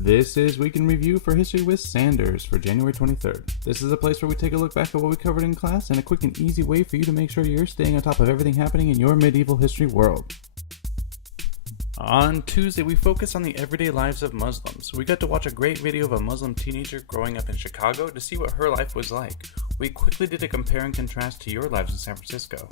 This is Week in Review for History with Sanders for January 23rd. This is a place where we take a look back at what we covered in class and a quick and easy way for you to make sure you're staying on top of everything happening in your medieval history world. On Tuesday, we focused on the everyday lives of Muslims. We got to watch a great video of a Muslim teenager growing up in Chicago to see what her life was like. We quickly did a compare and contrast to your lives in San Francisco.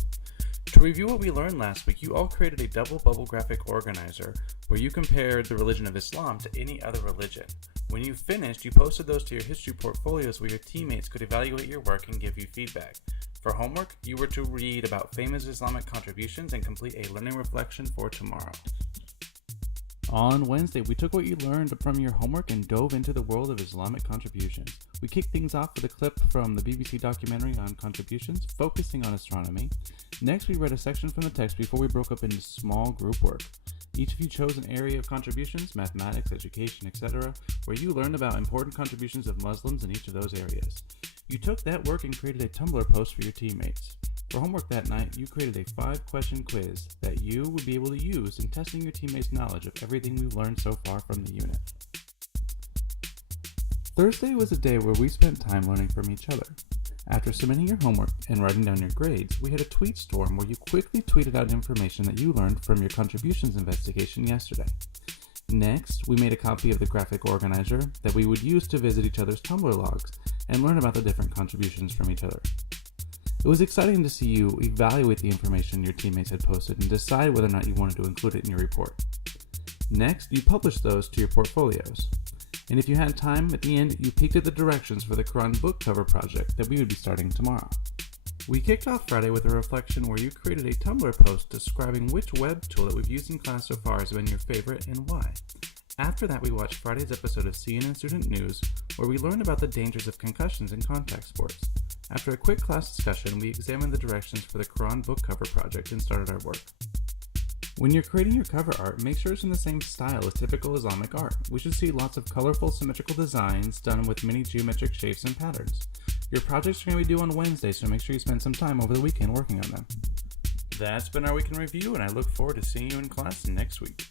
To review what we learned last week, you all created a double bubble graphic organizer where you compared the religion of Islam to any other religion. When you finished, you posted those to your history portfolios where your teammates could evaluate your work and give you feedback. For homework, you were to read about famous Islamic contributions and complete a learning reflection for tomorrow. On Wednesday, we took what you learned from your homework and dove into the world of Islamic contributions. We kicked things off with a clip from the BBC documentary on contributions, focusing on astronomy. Next, we read a section from the text before we broke up into small group work. Each of you chose an area of contributions, mathematics, education, etc., where you learned about important contributions of Muslims in each of those areas. You took that work and created a Tumblr post for your teammates. For homework that night, you created a 5-question quiz that you would be able to use in testing your teammates' knowledge of everything we've learned so far from the unit. Thursday was a day where we spent time learning from each other. After submitting your homework and writing down your grades, we had a tweet storm where you quickly tweeted out information that you learned from your contributions investigation yesterday. Next, we made a copy of the graphic organizer that we would use to visit each other's Tumblr logs and learn about the different contributions from each other. It was exciting to see you evaluate the information your teammates had posted and decide whether or not you wanted to include it in your report. Next, you published those to your portfolios. And if you had time, at the end, you peeked at the directions for the Quran book cover project that we would be starting tomorrow. We kicked off Friday with a reflection where you created a Tumblr post describing which web tool that we've used in class so far has been your favorite and why. After that, we watched Friday's episode of CNN Student News, where we learned about the dangers of concussions in contact sports. After a quick class discussion, we examined the directions for the Quran book cover project and started our work. When you're creating your cover art, make sure it's in the same style as typical Islamic art. We should see lots of colorful, symmetrical designs done with many geometric shapes and patterns. Your projects are going to be due on Wednesday, so make sure you spend some time over the weekend working on them. That's been our week in review, and I look forward to seeing you in class next week.